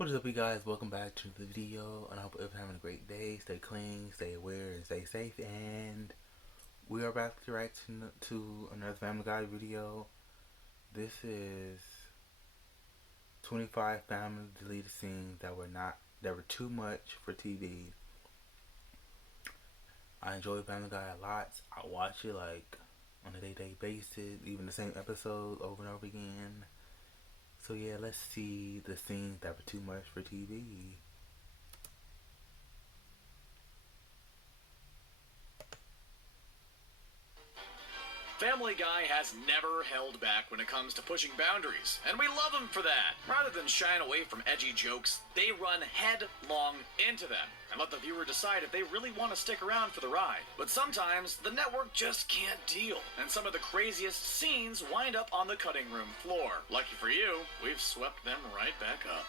What is up, you guys? Welcome back to the video, and I hope everyone's having a great day. Stay clean, stay aware, and stay safe. And we are back to reaction to another Family Guy video. This is 25 family deleted scenes that were too much for TV. I enjoy Family Guy a lot. I watch it like on a day-to-day basis, even the same episode over and over again. So yeah, let's see the scenes that were too much for TV. Family Guy has never held back when it comes to pushing boundaries, and we love them for that. Rather than shying away from edgy jokes, they run headlong into them and let the viewer decide if they really want to stick around for the ride. But sometimes, the network just can't deal, and some of the craziest scenes wind up on the cutting room floor. Lucky for you, we've swept them right back up.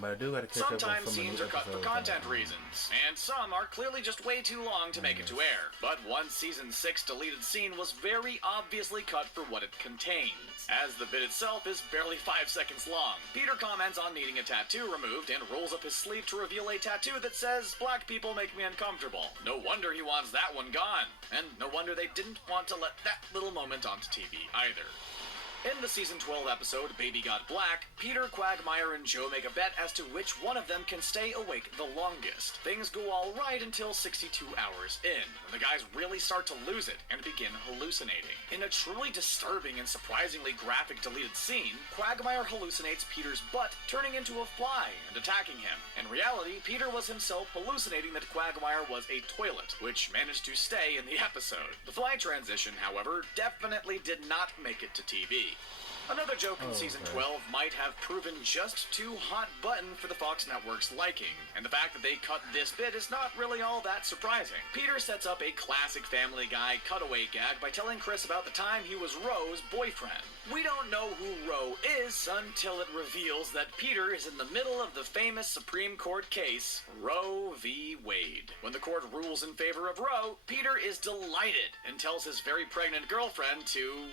But I do gotta catch up on Sometimes some scenes of are the cut for episodes content reasons, and some are clearly just way too long to make it to air. But one Season 6 deleted scene was very obviously cut for what it contains, as the bit itself is barely 5 seconds long. Peter comments on needing a tattoo removed and rolls up his sleeve to reveal a tattoo that says, "Black people make me uncomfortable." No wonder he wants that one gone, and no wonder they didn't want to let that little moment onto TV either. In the Season 12 episode, Baby Got Black, Peter, Quagmire, and Joe make a bet as to which one of them can stay awake the longest. Things go all right until 62 hours in, when the guys really start to lose it and begin hallucinating. In a truly disturbing and surprisingly graphic deleted scene, Quagmire hallucinates Peter's butt turning into a fly and attacking him. In reality, Peter was himself hallucinating that Quagmire was a toilet, which managed to stay in the episode. The fly transition, however, definitely did not make it to TV. Another joke in Season 12 might have proven just too hot button for the Fox Network's liking, and the fact that they cut this bit is not really all that surprising. Peter sets up a classic Family Guy cutaway gag by telling Chris about the time he was Roe's boyfriend. We don't know who Roe is until it reveals that Peter is in the middle of the famous Supreme Court case, Roe v. Wade. When the court rules in favor of Roe, Peter is delighted and tells his very pregnant girlfriend to...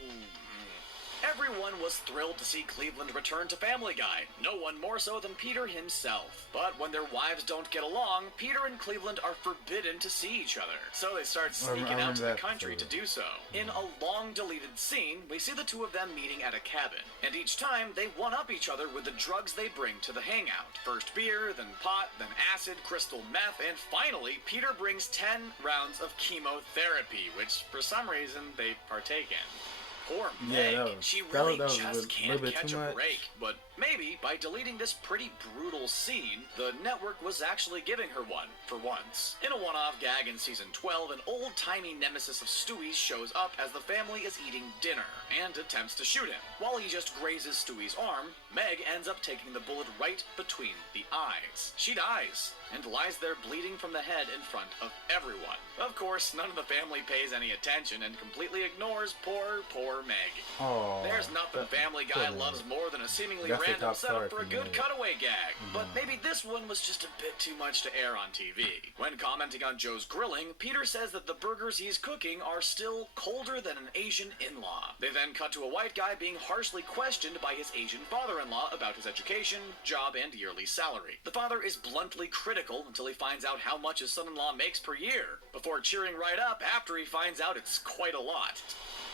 Everyone was thrilled to see Cleveland return to Family Guy, no one more so than Peter himself. But when their wives don't get along, Peter and Cleveland are forbidden to see each other, so they start sneaking out to the country to do so. In a long deleted scene, we see the two of them meeting at a cabin, and each time they one-up each other with the drugs they bring to the hangout. First beer, then pot, then acid, crystal meth, and finally, Peter brings 10 rounds of chemotherapy, which for some reason they partake in. Poor Meg, she really just can't catch a break. But maybe, by deleting this pretty brutal scene, the network was actually giving her one, for once. In a one-off gag in Season 12, an old-timey nemesis of Stewie's shows up as the family is eating dinner, and attempts to shoot him. While he just grazes Stewie's arm, Meg ends up taking the bullet right between the eyes. She dies, and lies there bleeding from the head in front of everyone. Of course, none of the family pays any attention and completely ignores poor Meg. Aww, there's nothing Family Guy loves more than a seemingly random setup for a good cutaway gag. But maybe this one was just a bit too much to air on TV. When commenting on Joe's grilling, Peter says that the burgers he's cooking are still colder than an Asian in-law. They then cut to a white guy being harshly questioned by his Asian father-in-law about his education, job, and yearly salary. The father is bluntly critical until he finds out how much his son-in-law makes per year, before cheering right up after he finds out it's quite a lot.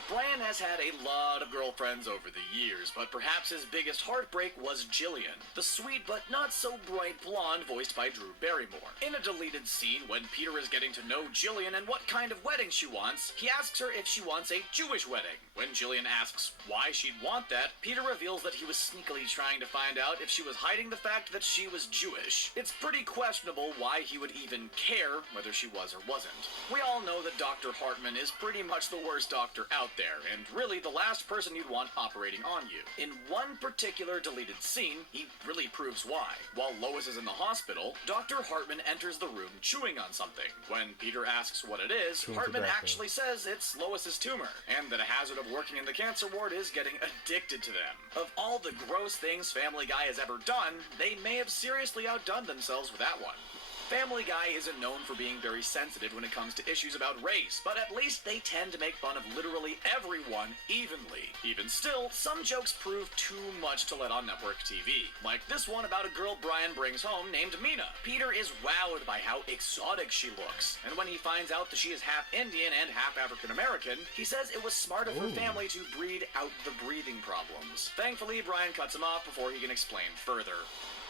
Brian has had a lot of girlfriends over the years, but perhaps his biggest heartbreak was Jillian, the sweet but not so bright blonde voiced by Drew Barrymore. In a deleted scene, when Peter is getting to know Jillian and what kind of wedding she wants, he asks her if she wants a Jewish wedding. When Jillian asks why she'd want that, Peter reveals that he was sneakily trying to find out if she was hiding the fact that she was Jewish. It's pretty questionable why he would even care whether she was or wasn't. We all know that Dr. Hartman is pretty much the worst doctor out there, and really the last person you'd want operating on you. In one particular deleted scene, he really proves why. While Lois is in the hospital, Dr. Hartman enters the room chewing on something. When Peter asks what it is, Hartman actually says it's Lois's tumor, and that a hazard of working in the cancer ward is getting addicted to them. Of all the gross things Family Guy has ever done, they may have seriously outdone themselves with that one. Family Guy isn't known for being very sensitive when it comes to issues about race, but at least they tend to make fun of literally everyone evenly. Even still, some jokes prove too much to let on network TV. Like this one about a girl Brian brings home named Mina. Peter is wowed by how exotic she looks, and when he finds out that she is half Indian and half African American, he says it was smart of her family to breed out the breathing problems. Thankfully, Brian cuts him off before he can explain further.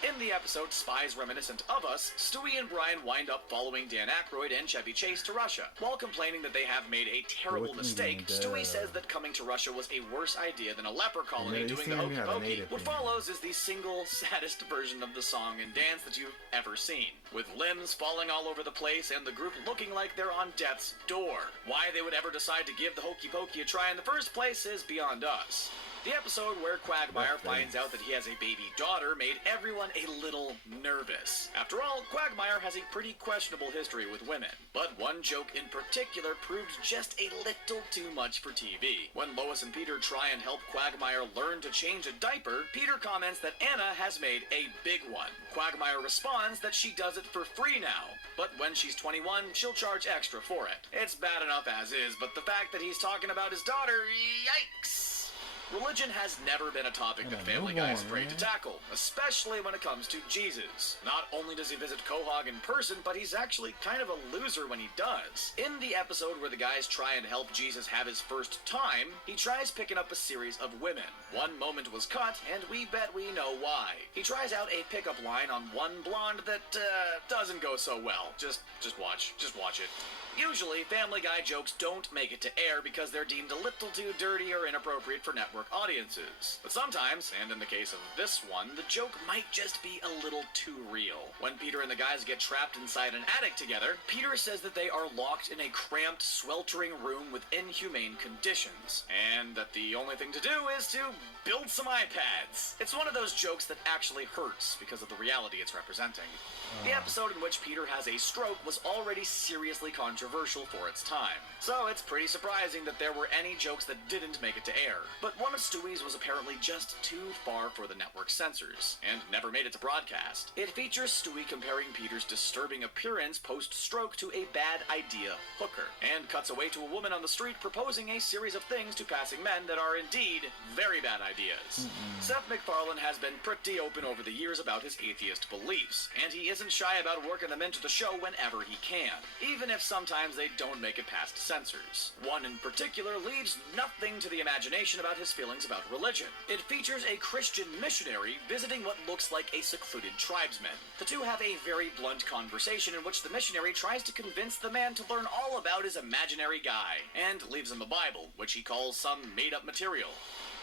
In the episode Spies Reminiscent of Us, Stewie and Brian wind up following Dan Aykroyd and Chevy Chase to Russia. While complaining that they have made a terrible mistake, Stewie says that coming to Russia was a worse idea than a leper colony doing the hokey pokey. What follows is the single saddest version of the song and dance that you've ever seen, with limbs falling all over the place and the group looking like they're on death's door. Why they would ever decide to give the hokey pokey a try in the first place is beyond us. The episode where Quagmire finds out that he has a baby daughter made everyone a little nervous. After all, Quagmire has a pretty questionable history with women. But one joke in particular proved just a little too much for TV. When Lois and Peter try and help Quagmire learn to change a diaper, Peter comments that Anna has made a big one. Quagmire responds that she does it for free now, but when she's 21, she'll charge extra for it. It's bad enough as is, but the fact that he's talking about his daughter, yikes! Religion has never been a topic that Family Guy is afraid to tackle, especially when it comes to Jesus. Not only does he visit Quahog in person, but he's actually kind of a loser when he does. In the episode where the guys try and help Jesus have his first time, he tries picking up a series of women. One moment was cut, and we bet we know why. He tries out a pickup line on one blonde that, doesn't go so well. Just watch it. Usually, Family Guy jokes don't make it to air because they're deemed a little too dirty or inappropriate for network audiences. But sometimes, and in the case of this one, the joke might just be a little too real. When Peter and the guys get trapped inside an attic together, Peter says that they are locked in a cramped, sweltering room with inhumane conditions, and that the only thing to do is to build some iPads. It's one of those jokes that actually hurts because of the reality it's representing. The episode in which Peter has a stroke was already seriously controversial for its time, so it's pretty surprising that there were any jokes that didn't make it to air. But one of Stewie's was apparently just too far for the network censors, and never made it to broadcast. It features Stewie comparing Peter's disturbing appearance post-stroke to a bad idea hooker, and cuts away to a woman on the street proposing a series of things to passing men that are indeed very bad ideas. Seth MacFarlane has been pretty open over the years about his atheist beliefs, and he isn't shy about working them into the show whenever he can, even if sometimes they don't make it past censors. One in particular leaves nothing to the imagination about his feelings about religion. It features a Christian missionary visiting what looks like a secluded tribesman. The two have a very blunt conversation in which the missionary tries to convince the man to learn all about his imaginary guy, and leaves him a Bible, which he calls some made-up material.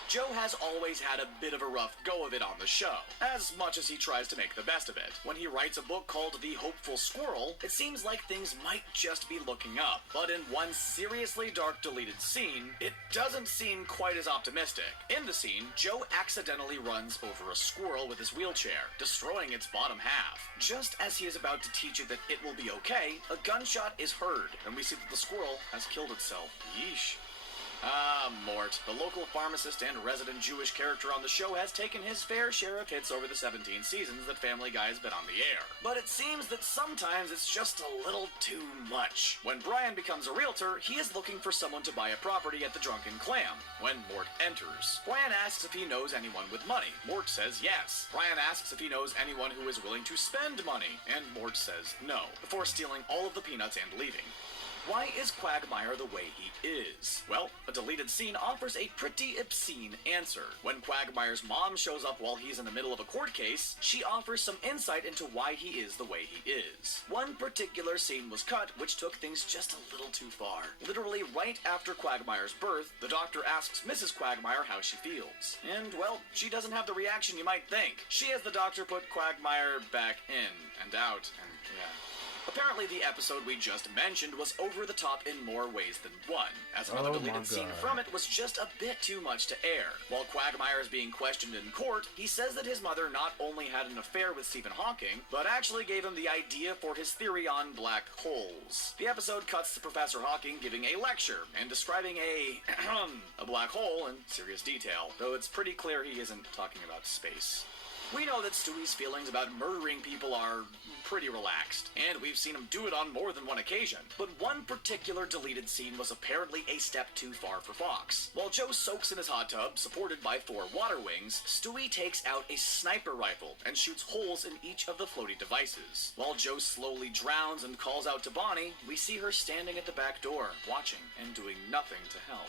Joe has always had a bit of a rough go of it on the show, as much as he tries to make the best of it. When he writes a book called The Hopeful Squirrel, it seems like things might just be looking up. But in one seriously dark deleted scene, it doesn't seem quite as optimistic. In the scene, Joe accidentally runs over a squirrel with his wheelchair, destroying its bottom half. Just as he is about to teach it that it will be okay, a gunshot is heard, and we see that the squirrel has killed itself. Yeesh. Mort, the local pharmacist and resident Jewish character on the show, has taken his fair share of hits over the 17 seasons that Family Guy has been on the air. But it seems that sometimes it's just a little too much. When Brian becomes a realtor, he is looking for someone to buy a property at the Drunken Clam. When Mort enters, Brian asks if he knows anyone with money. Mort says yes. Brian asks if he knows anyone who is willing to spend money, and Mort says no, before stealing all of the peanuts and leaving. Why is Quagmire the way he is? Well, a deleted scene offers a pretty obscene answer. When Quagmire's mom shows up while he's in the middle of a court case, she offers some insight into why he is the way he is. One particular scene was cut which took things just a little too far. Literally right after Quagmire's birth, the doctor asks Mrs. Quagmire how she feels. And, well, she doesn't have the reaction you might think. She, as the doctor, put Quagmire back in and out, and yeah. Apparently the episode we just mentioned was over the top in more ways than one, as another deleted scene from it was just a bit too much to air. While Quagmire is being questioned in court, he says that his mother not only had an affair with Stephen Hawking, but actually gave him the idea for his theory on black holes. The episode cuts to Professor Hawking giving a lecture and describing a black hole in serious detail, though it's pretty clear he isn't talking about space. We know that Stewie's feelings about murdering people are pretty relaxed, and we've seen him do it on more than one occasion. But one particular deleted scene was apparently a step too far for Fox. While Joe soaks in his hot tub, supported by 4 water wings, Stewie takes out a sniper rifle and shoots holes in each of the floating devices. While Joe slowly drowns and calls out to Bonnie, we see her standing at the back door, watching and doing nothing to help.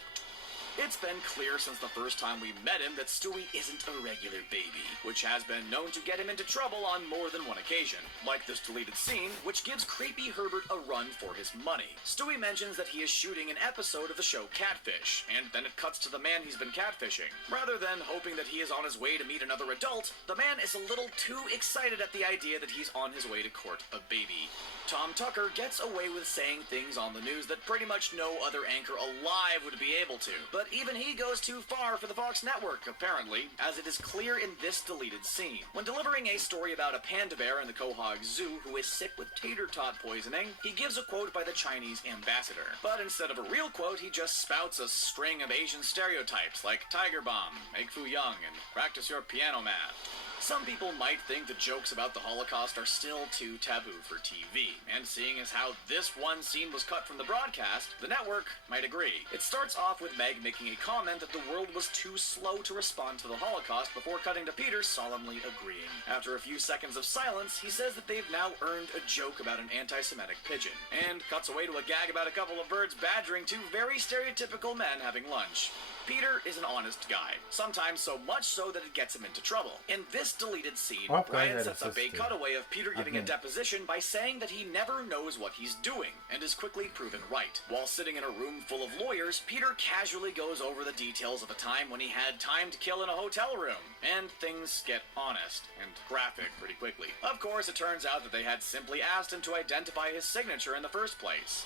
It's been clear since the first time we met him that Stewie isn't a regular baby, which has been known to get him into trouble on more than one occasion, like this deleted scene, which gives creepy Herbert a run for his money. Stewie mentions that he is shooting an episode of the show Catfish, and then it cuts to the man he's been catfishing. Rather than hoping that he is on his way to meet another adult, the man is a little too excited at the idea that he's on his way to court a baby. Tom Tucker gets away with saying things on the news that pretty much no other anchor alive would be able to, but even he goes too far for the Fox network, apparently, as it is clear in this deleted scene. When delivering a story about a panda bear in the Quahog Zoo who is sick with tater tot poisoning, he gives a quote by the Chinese ambassador. But instead of a real quote, he just spouts a string of Asian stereotypes like Tiger Bomb, Make Fu Young, and Practice Your Piano Math. Some people might think the jokes about the Holocaust are still too taboo for TV, and seeing as how this one scene was cut from the broadcast, the network might agree. It starts off with Meg making a comment that the world was too slow to respond to the Holocaust before cutting to Peter solemnly agreeing. After a few seconds of silence, he says that they've now earned a joke about an anti-Semitic pigeon, and cuts away to a gag about a couple of birds badgering 2 very stereotypical men having lunch. Peter is an honest guy, sometimes so much so that it gets him into trouble. In this deleted scene, Brian sets up a cutaway of Peter giving a deposition by saying that he never knows what he's doing, and is quickly proven right. While sitting in a room full of lawyers, Peter casually goes over the details of a time when he had time to kill in a hotel room, and things get honest and graphic pretty quickly. Of course, it turns out that they had simply asked him to identify his signature in the first place.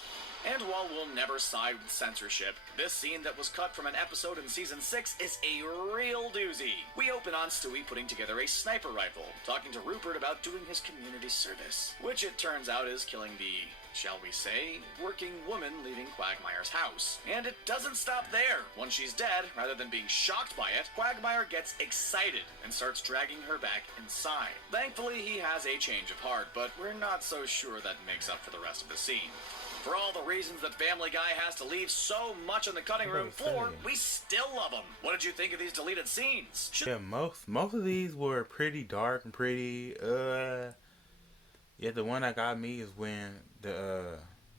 And while we'll never side with censorship, this scene that was cut from an episode in Season 6 is a real doozy. We open on Stewie putting together a sniper rifle, talking to Rupert about doing his community service, which it turns out is killing the, shall we say, working woman leaving Quagmire's house. And it doesn't stop there. Once she's dead, rather than being shocked by it, Quagmire gets excited and starts dragging her back inside. Thankfully, he has a change of heart, but we're not so sure that makes up for the rest of the scene. For all the reasons that Family Guy has to leave so much on the cutting room floor, we still love him. What did you think of these deleted scenes? Yeah, most of these were pretty dark and pretty yeah, the one that got me is when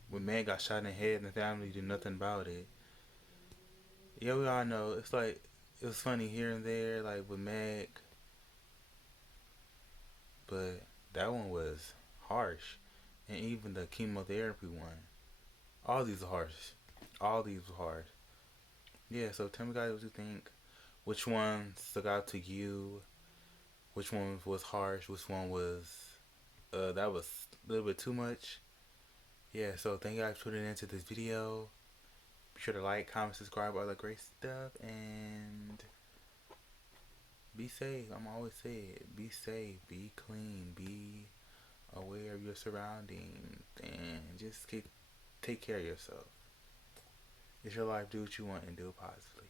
when Meg got shot in the head and the family did nothing about it. Yeah, we all know it's like it was funny here and there, like with Meg, but that one was harsh, and even the chemotherapy one. All these are harsh. All these were hard. Yeah, so tell me guys what you think. Which one stuck out to you? Which one was harsh? Which one was that was a little bit too much? Yeah, so thank you guys for tuning into this video. Be sure to like, comment, subscribe, all that great stuff, and be safe. I'm always saying it. Be safe, be clean, be aware of your surroundings, and just take care of yourself. It's your life. Do what you want and do it positively.